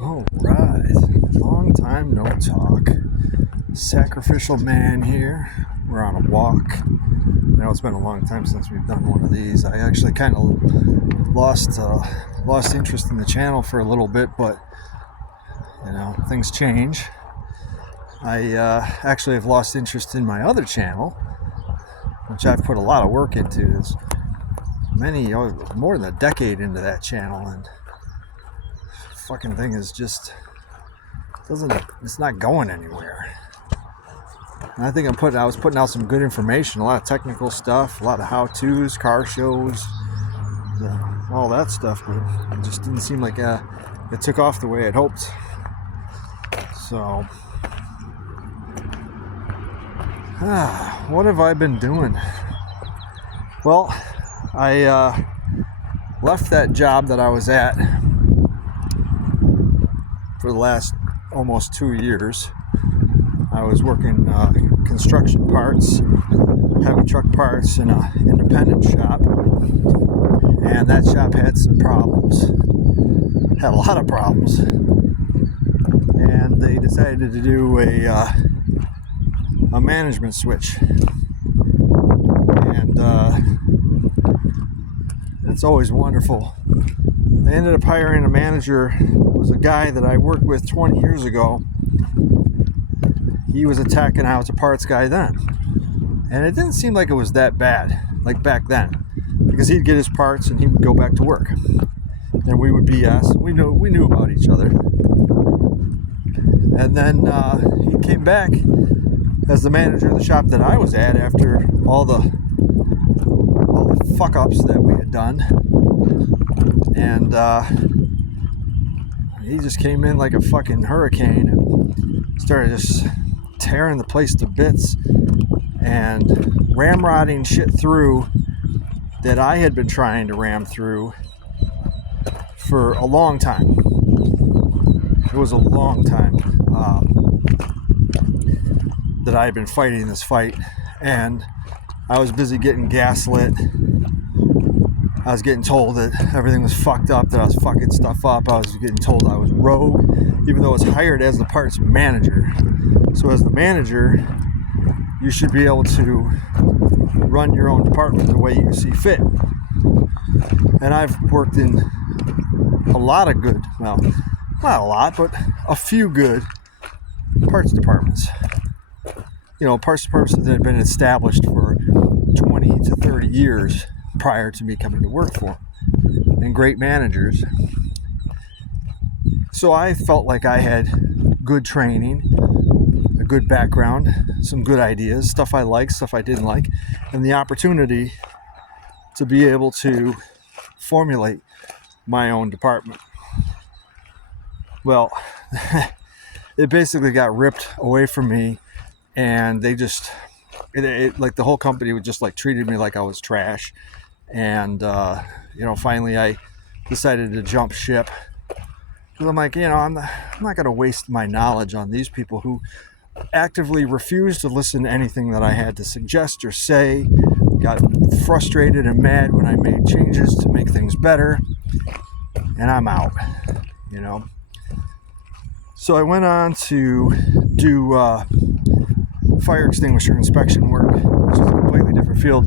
All right, long time no talk. Sacrificial man here. We're on a walk. I know it's been a long time since we've done one of these. I actually kind of lost interest in the channel for a little bit, but things change. I actually have lost interest in my other channel, which I've put a lot of work into. There's more than a decade into that channel, and fucking thing is just it's not going anywhere. And I think I was putting out some good information, a lot of technical stuff, a lot of how-tos, car shows, all that stuff, but it just didn't seem like it took off the way I'd hoped. So what have I been doing? Well, I left that job that I was at for the last almost 2 years. I was working construction parts, heavy truck parts in an independent shop, and that shop had some problems, had a lot of problems, and they decided to do a management switch, and it's always wonderful. They ended up hiring a manager. It was a guy that I worked with 20 years ago. He was a tech and I was a parts guy then. And it didn't seem like it was that bad, like back then. Because he'd get his parts and he would go back to work. And we would BS. We knew about each other. And then he came back as the manager of the shop that I was at after all the fuck-ups that we had done. And he just came in like a fucking hurricane and started just tearing the place to bits and ramrodding shit through that I had been trying to ram through for a long time. It was a long time that I had been fighting this fight, and I was busy getting gaslit. I was getting told that everything was fucked up, that I was fucking stuff up. I was getting told I was rogue, even though I was hired as the parts manager. So as the manager, you should be able to run your own department the way you see fit. And I've worked in a lot of good, well, not a lot, but a few good parts departments. Parts departments that had been established for 20 to 30 years prior to me coming to work for them, and great managers. So I felt like I had good training, a good background, some good ideas, stuff I liked, stuff I didn't like, and the opportunity to be able to formulate my own department. Well, it basically got ripped away from me, and they just like the whole company would just like treated me like I was trash. And finally I decided to jump ship, because I'm like, I'm not going to waste my knowledge on these people who actively refused to listen to anything that I had to suggest or say, got frustrated and mad when I made changes to make things better, and I'm out. So I went on to do fire extinguisher inspection work, which is a completely different field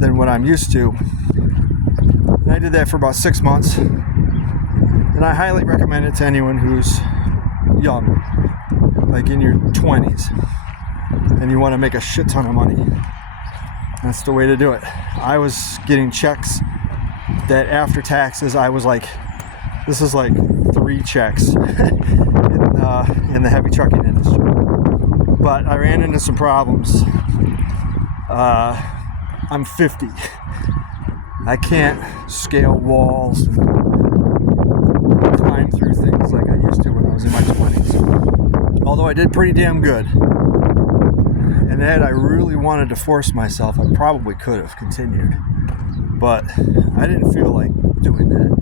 than what I'm used to. And I did that for about 6 months. And I highly recommend it to anyone who's young, like in your 20s, and you want to make a shit ton of money. That's the way to do it. I was getting checks that after taxes, I was like, this is like 3 checks in the heavy trucking industry. But I ran into some problems. I'm 50. I can't scale walls and climb through things like I used to when I was in my 20s. Although I did pretty damn good. And had I really wanted to force myself, I probably could have continued. But I didn't feel like doing that.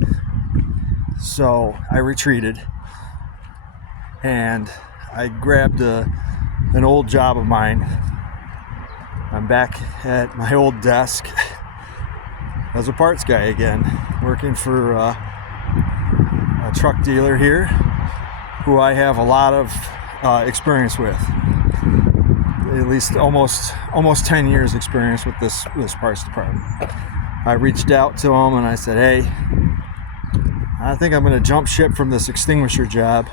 So I retreated. And I grabbed an old job of mine. I'm back at my old desk as a parts guy again, working for a truck dealer here who I have a lot of experience with. At least almost 10 years experience with this parts department. I reached out to them and I said, hey, I think I'm going to jump ship from this extinguisher job.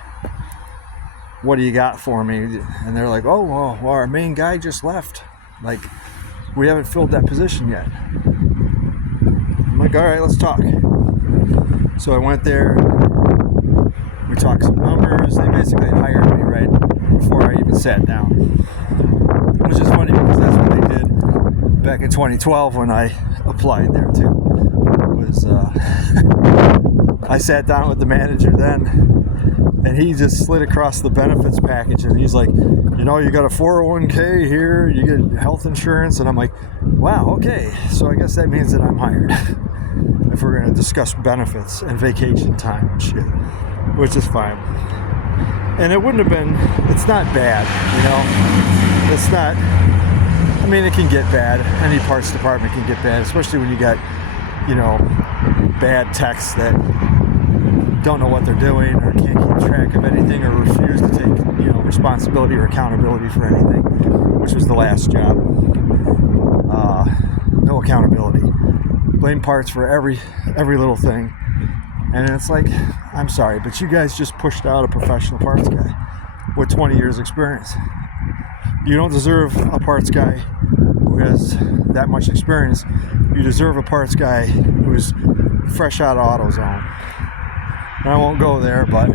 What do you got for me? And they're like, oh, well, our main guy just left. Like, we haven't filled that position yet. I'm like, all right, let's talk. So I went there, we talked some numbers. They basically hired me right before I even sat down. Which is funny because that's what they did back in 2012 when I applied there too. I sat down with the manager then, and he just slid across the benefits package, and he's like, you know, you got a 401k here, you get health insurance, and I'm like, wow, okay, so I guess that means that I'm hired. If we're going to discuss benefits and vacation time and shit, which is fine. And it wouldn't have been, it's not bad, you know, it's not, I mean, it can get bad. Any parts department can get bad, especially when you got, you know, bad techs that don't know what they're doing or can't keep track of anything or refuse to take, you know, responsibility or accountability for anything, which was the last job. No accountability. Blame parts for every little thing. And it's like, I'm sorry, but you guys just pushed out a professional parts guy with 20 years experience. You don't deserve a parts guy who has that much experience. You deserve a parts guy who's fresh out of AutoZone. And I won't go there, but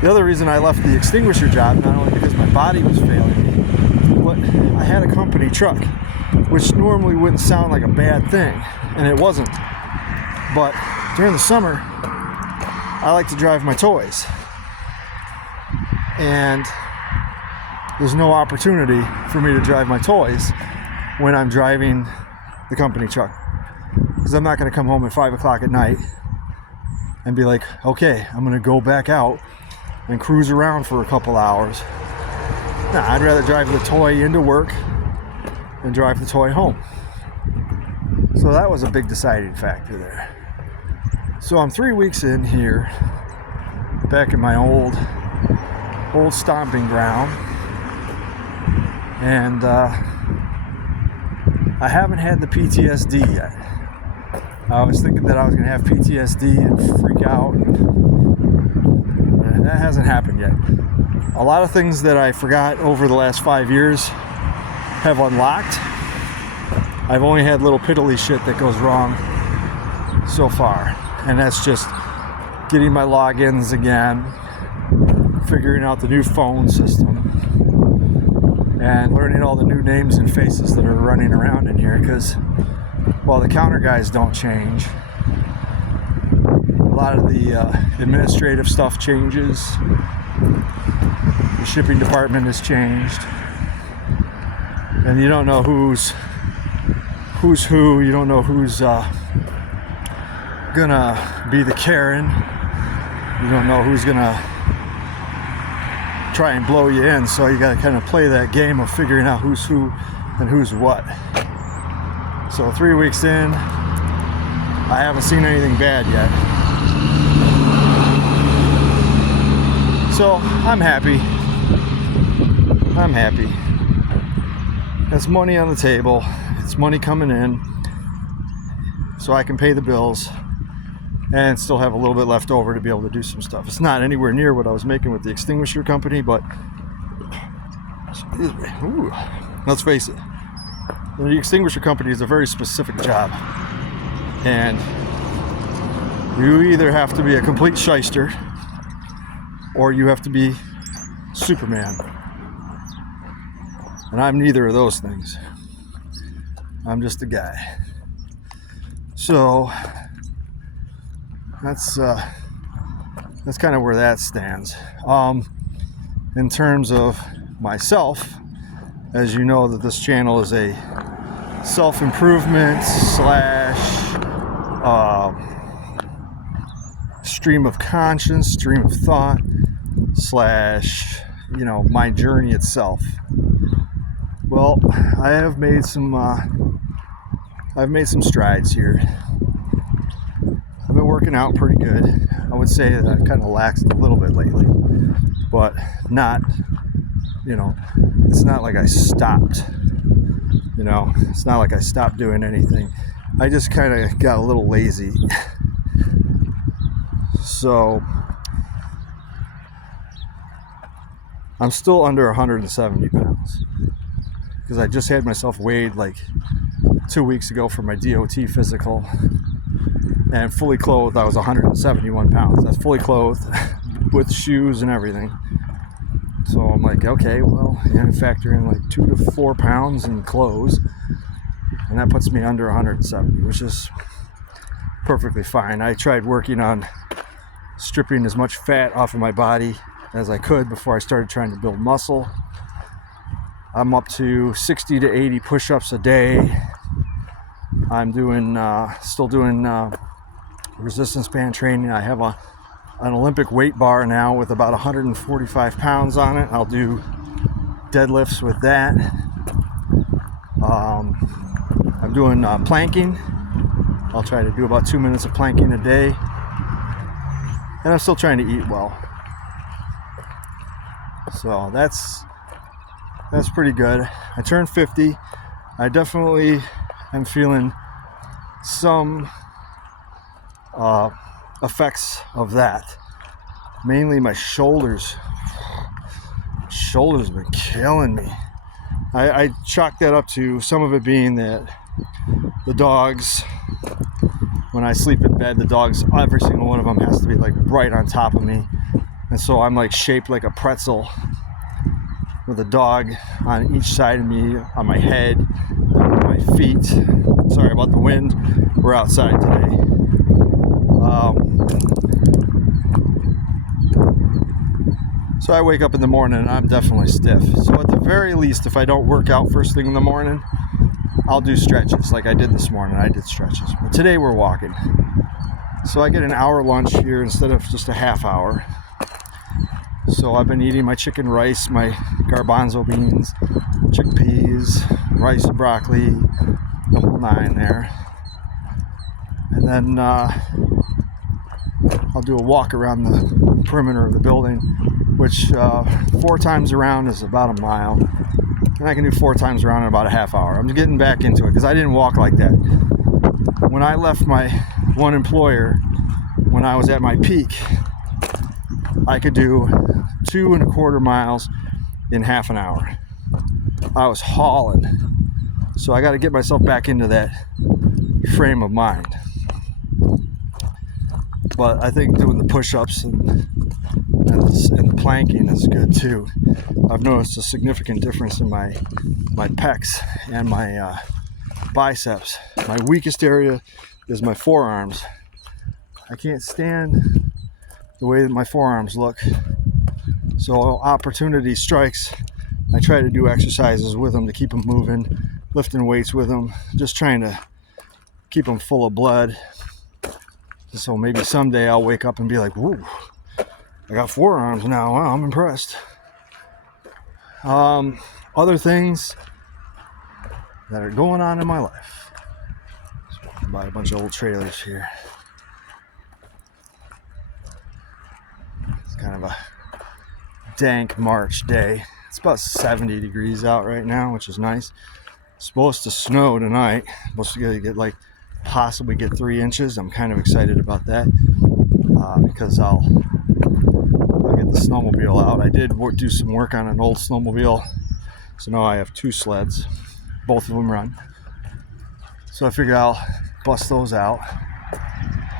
the other reason I left the extinguisher job, not only because my body was failing me, but I had a company truck, which normally wouldn't sound like a bad thing, and it wasn't. But during the summer, I like to drive my toys. And there's no opportunity for me to drive my toys when I'm driving the company truck. Because I'm not going to come home at 5 o'clock at night and be like, okay, I'm going to go back out and cruise around for a couple hours. Nah, I'd rather drive the toy into work than drive the toy home. So that was a big deciding factor there. So I'm 3 weeks in here, back in my old stomping ground, and I haven't had the PTSD yet. I was thinking that I was going to have PTSD and freak out. And that hasn't happened yet. A lot of things that I forgot over the last 5 years have unlocked. I've only had little piddly shit that goes wrong so far. And that's just getting my logins again, figuring out the new phone system, and learning all the new names and faces that are running around in here, because while the counter guys don't change, a lot of the administrative stuff changes. The shipping department has changed, and you don't know who's who. You don't know who's gonna be the Karen. You don't know who's gonna try and blow you in, so you gotta kind of play that game of figuring out who's who and who's what. So 3 weeks in, I haven't seen anything bad yet. So I'm happy. There's money on the table. It's money coming in, so I can pay the bills and still have a little bit left over to be able to do some stuff. It's not anywhere near what I was making with the extinguisher company, but excuse me. Ooh, let's face it, the extinguisher company is a very specific job, and you either have to be a complete shyster or you have to be Superman, and I'm neither of those things. I'm just a guy. So that's kind of where that stands. In terms of myself, as you know, that this channel is a self-improvement / stream of conscience, stream of thought / my journey itself. Well, I've made some strides here. I've been been working out pretty good. I would say that I've kind of laxed a little bit lately, but not, it's not like I stopped. It's not like I stopped doing anything. I just kind of got a little lazy. So I'm still under 170 pounds because I just had myself weighed like 2 weeks ago for my DOT physical, and fully clothed I was 171 pounds. That's fully clothed with shoes and everything. So I'm like, okay, well, factor in like 2 to 4 pounds in clothes, and that puts me under 170, which is perfectly fine. I tried working on stripping as much fat off of my body as I could before I started trying to build muscle. I'm up to 60 to 80 push-ups a day. I'm still doing resistance band training. I have an Olympic weight bar now with about 145 pounds on it. I'll do deadlifts with that. I'm doing planking. I'll try to do about 2 minutes of planking a day. And I'm still trying to eat well. So that's pretty good. I turned 50. I definitely am feeling some effects of that. Mainly my shoulders. Shoulders have been killing me. I chalk that up to some of it being that the dogs, when I sleep in bed, the dogs, every single one of them has to be like right on top of me. And so I'm like shaped like a pretzel with a dog on each side of me, on my head, on my feet. Sorry about the wind. We're outside today. So I wake up in the morning and I'm definitely stiff. So at the very least, if I don't work out first thing in the morning, I'll do stretches like I did this morning. I did stretches. But today we're walking. So I get an hour lunch here instead of just a half hour. So I've been eating my chicken rice, my garbanzo beans, chickpeas, rice and broccoli, the whole nine there. And then I'll do a walk around the perimeter of the building, which 4 times around is about a mile. And I can do 4 times around in about a half hour. I'm getting back into it because I didn't walk like that. When I left my one employer, when I was at my peak, I could do 2.25 miles in half an hour. I was hauling. So I got to get myself back into that frame of mind. But I think doing the push-ups and the planking is good too. I've noticed a significant difference in my pecs and my biceps. My weakest area is my forearms. I can't stand the way that my forearms look. So opportunity strikes, I try to do exercises with them to keep them moving, lifting weights with them, just trying to keep them full of blood. So maybe someday I'll wake up and be like, whoa, I got forearms now. Wow, I'm impressed. Other things that are going on in my life. Just walking by a bunch of old trailers here. It's kind of a dank March day. It's about 70 degrees out right now, which is nice. It's supposed to snow tonight. Supposed to get like possibly get 3 inches. I'm kind of excited about that because I'll get the snowmobile out. I did do some work on an old snowmobile, so now I have 2 sleds. Both of them run. So I figure I'll bust those out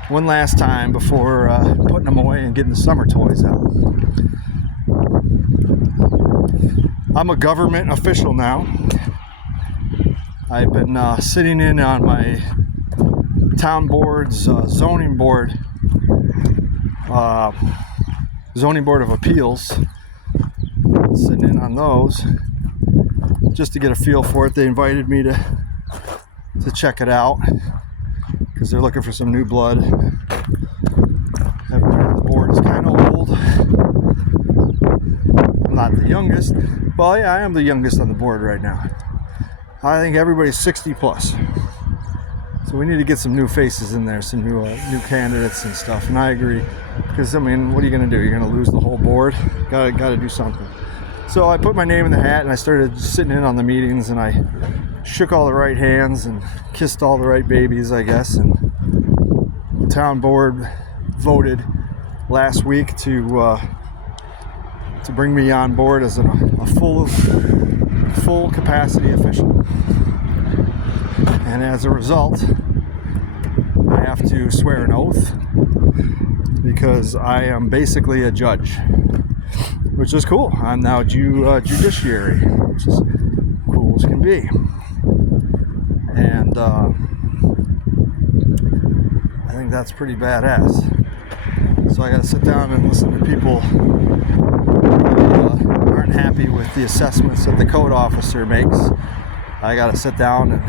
one last time before putting them away and getting the summer toys out. I'm a government official now. I've been sitting in on my town board's zoning board of appeals, sitting in on those just to get a feel for it. They invited me to check it out because they're looking for some new blood. Everybody on the board is kind of old. I'm not the youngest. Well, yeah, I am the youngest on the board right now. I think everybody's 60 plus. So So we need to get some new faces in there, some new candidates and stuff. And I agree, because I mean, what are you going to do? You're going to lose the whole board. Got to do something. So I put my name in the hat and I started sitting in on the meetings, and I shook all the right hands and kissed all the right babies, I guess. And the town board voted last week to bring me on board as a full capacity official. And as a result, I have to swear an oath, because I am basically a judge, which is cool. I'm now judiciary, which is cool as can be. And I think that's pretty badass. So I got to sit down and listen to people who aren't happy with the assessments that the code officer makes. I got to sit down and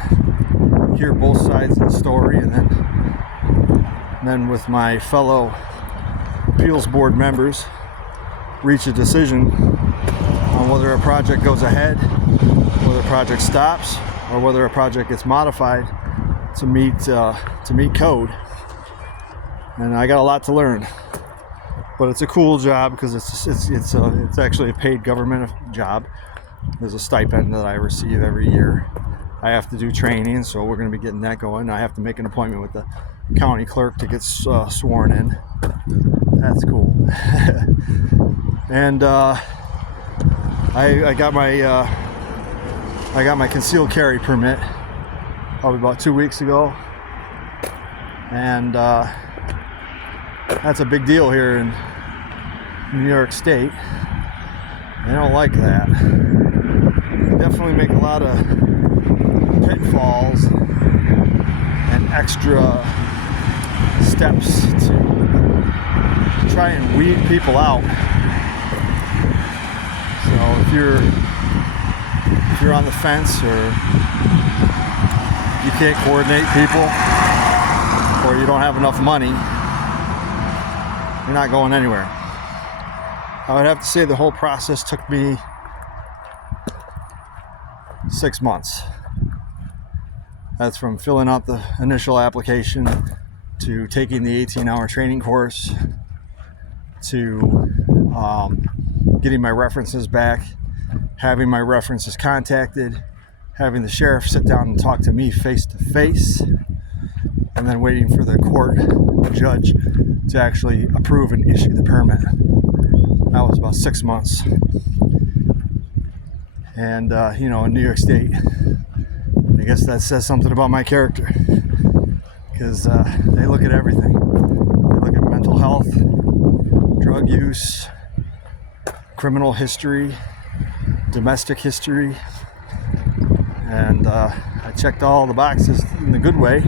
hear both sides of the story, and then with my fellow appeals board members, reach a decision on whether a project goes ahead, whether a project stops, or whether a project gets modified to meet code. And I got a lot to learn, but it's a cool job because it's actually a paid government job. There's a stipend that I receive every year. I have to do training, so we're going to be getting that going. I have to make an appointment with the county clerk to get sworn in. That's cool. And I got my concealed carry permit probably about 2 weeks ago, and that's a big deal here in New York State. They don't like that. They definitely make a lot of pitfalls and extra steps to try and weed people out. So if you're on the fence, or you can't coordinate people, or you don't have enough money, you're not going anywhere. I would have to say the whole process took me 6 months. That's from filling out the initial application, to taking the 18-hour training course, to getting my references back, having my references contacted, having the sheriff sit down and talk to me face to face, and then waiting for the court judge to actually approve and issue the permit. That was about 6 months. And in New York State, I guess that says something about my character, because they look at everything. They look at mental health, drug use, criminal history, domestic history, and I checked all the boxes in the good way,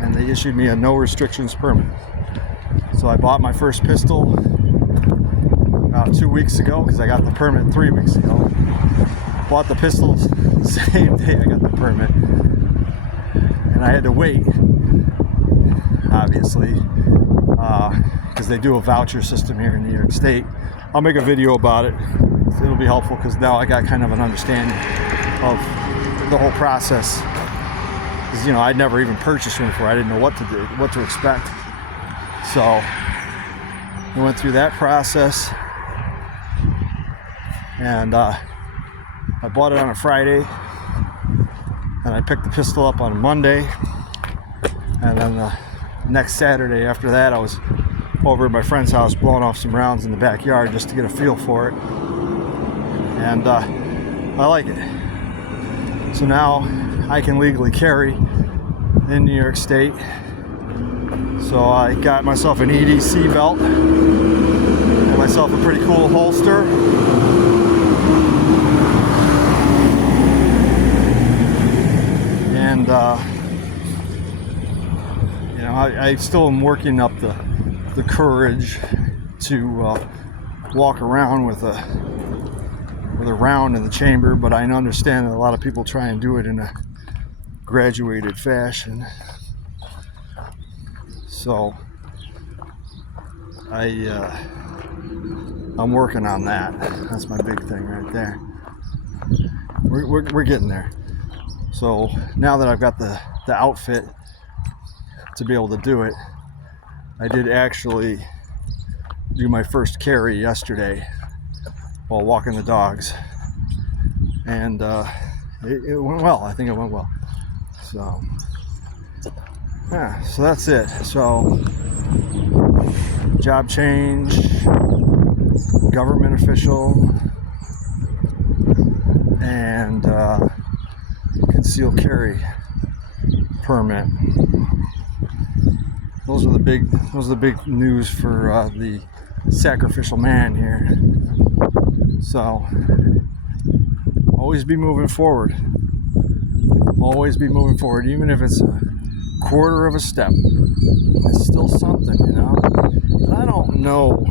and they issued me a no restrictions permit. So I bought my first pistol about 2 weeks ago, because I got the permit 3 weeks ago. Bought the pistols the same day I got the permit, and I had to wait, obviously, because they do a voucher system here in New York State. I'll make a video about it. It'll be helpful, because now I got kind of an understanding of the whole process. Because I'd never even purchased one before. I didn't know what to do, what to expect. So I went through that process, and I bought it on a Friday, and I picked the pistol up on a Monday, and then the next Saturday after that I was over at my friend's house blowing off some rounds in the backyard just to get a feel for it, and I like it. So now I can legally carry in New York State. So I got myself an EDC belt, got myself a pretty cool holster, and I still am working up the courage to walk around with a round in the chamber, but I understand that a lot of people try and do it in a graduated fashion. So I'm working on that. That's my big thing right there. We're getting there. So now that I've got the the outfit to be able to do it. I did actually do my first carry yesterday while walking the dogs, and it went well. I think it went well. So yeah, so that's it. So job change, government official, and concealed carry permit. Those are the big news for the sacrificial man here. So always be moving forward. Always be moving forward, even if it's a quarter of a step. It's still something, you know. And I don't know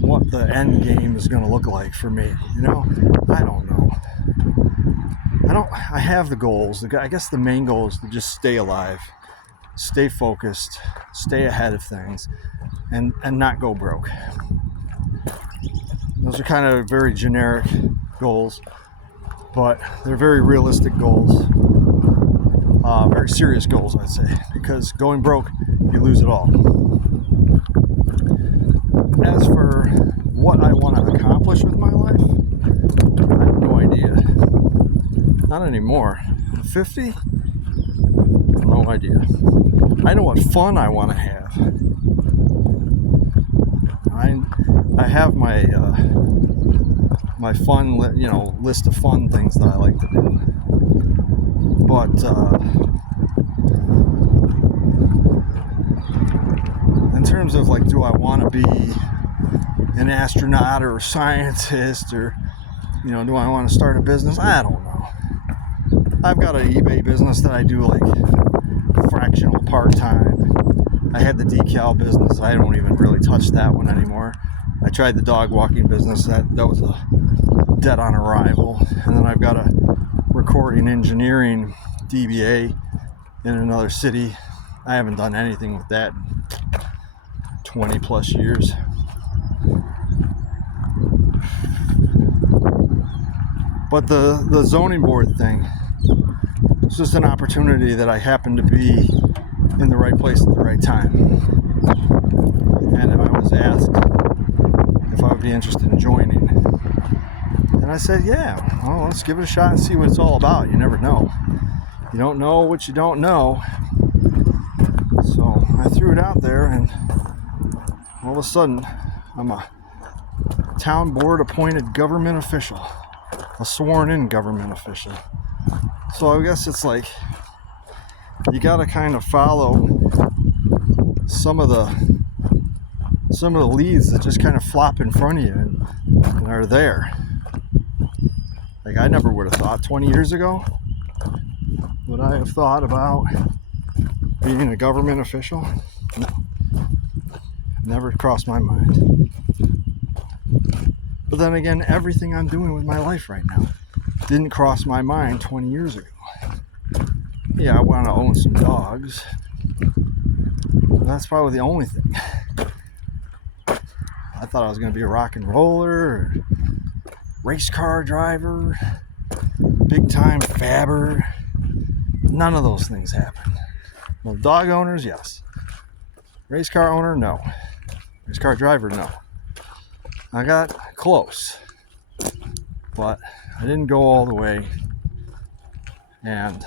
what the end game is going to look like for me, you know. I don't know. I have the goals. I guess the main goal is to just stay alive, stay focused, stay ahead of things, and not go broke. Those are kind of very generic goals, but they're very realistic goals, very serious goals, I'd say, because going broke, you lose it all. As for what I want to accomplish with my life, I have no idea. Not anymore. 50? No idea. I know what fun I want to have. I have my my fun, list of fun things that I like to do. But in terms of like, do I want to be an astronaut or a scientist, or do I want to start a business? I don't know. I've got an eBay business that I do like fractional part-time. I had the decal business. I don't even really touch that one anymore. I tried the dog walking business. That was a dead on arrival. And then I've got a recording engineering DBA in another city. I haven't done anything with that in 20 plus years. But the zoning board thing, it's just an opportunity that I happen to be in the right place at the right time. And I was asked if I would be interested in joining. And I said, yeah, well, let's give it a shot and see what it's all about. You never know. You don't know what you don't know. So I threw it out there, and all of a sudden, I'm a town board appointed government official. A sworn in government official. So I guess it's like you got to kind of follow some of the leads that just kind of flop in front of you and are there. Like, I never would have thought 20 years ago would I have thought about being a government official. No, never crossed my mind. But then again, everything I'm doing with my life right now didn't cross my mind 20 years ago. Yeah, I want to own some dogs. That's probably the only thing. I thought I was going to be a rock and roller, or race car driver, big time fabber. None of those things happened. Well, dog owners, yes. Race car owner, no. Race car driver, no. I got close, but I didn't go all the way. And,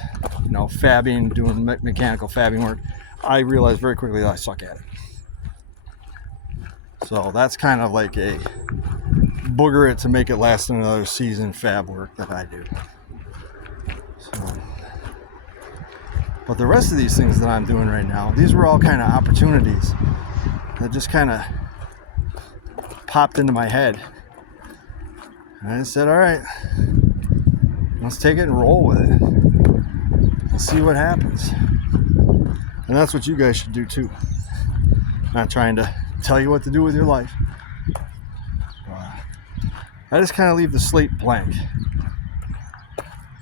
fabbing, doing mechanical fabbing work, I realized very quickly that I suck at it. So that's kind of like a booger it to make it last another season fab work that I do. So, but the rest of these things that I'm doing right now, these were all kind of opportunities that just kind of popped into my head. And I said, all right, let's take it and roll with it. Let's see what happens. And that's what you guys should do too. Not trying to tell you what to do with your life. I just kind of leave the slate blank.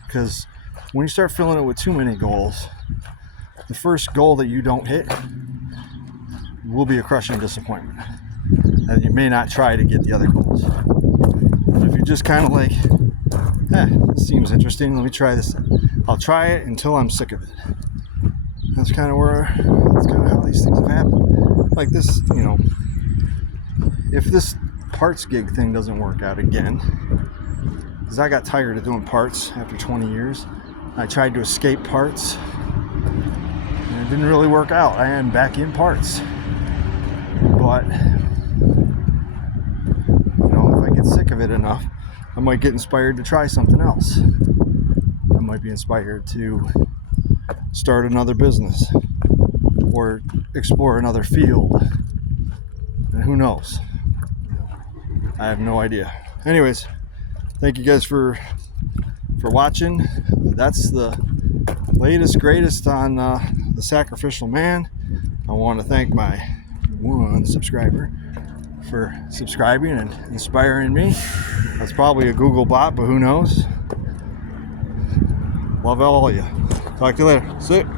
Because when you start filling it with too many goals, the first goal that you don't hit will be a crushing disappointment. And you may not try to get the other goals. But if you're just kind of like, this seems interesting, let me try this I'll try it until I'm sick of it. That's kind of how these things have happened. Like this, you know, if this parts gig thing doesn't work out again, because I got tired of doing parts after 20 years. I tried to escape parts, and it didn't really work out. I am back in parts. But, you know, if I get sick of it enough, I might get inspired to try something else. I might be inspired to start another business or explore another field. And who knows? I have no idea. Anyways, thank you guys for watching. That's the latest, greatest on the Sacrificial Man. I want to thank my one subscriber for subscribing and inspiring me. That's probably a Google bot, but who knows? Love all of you. Talk to you later. See you.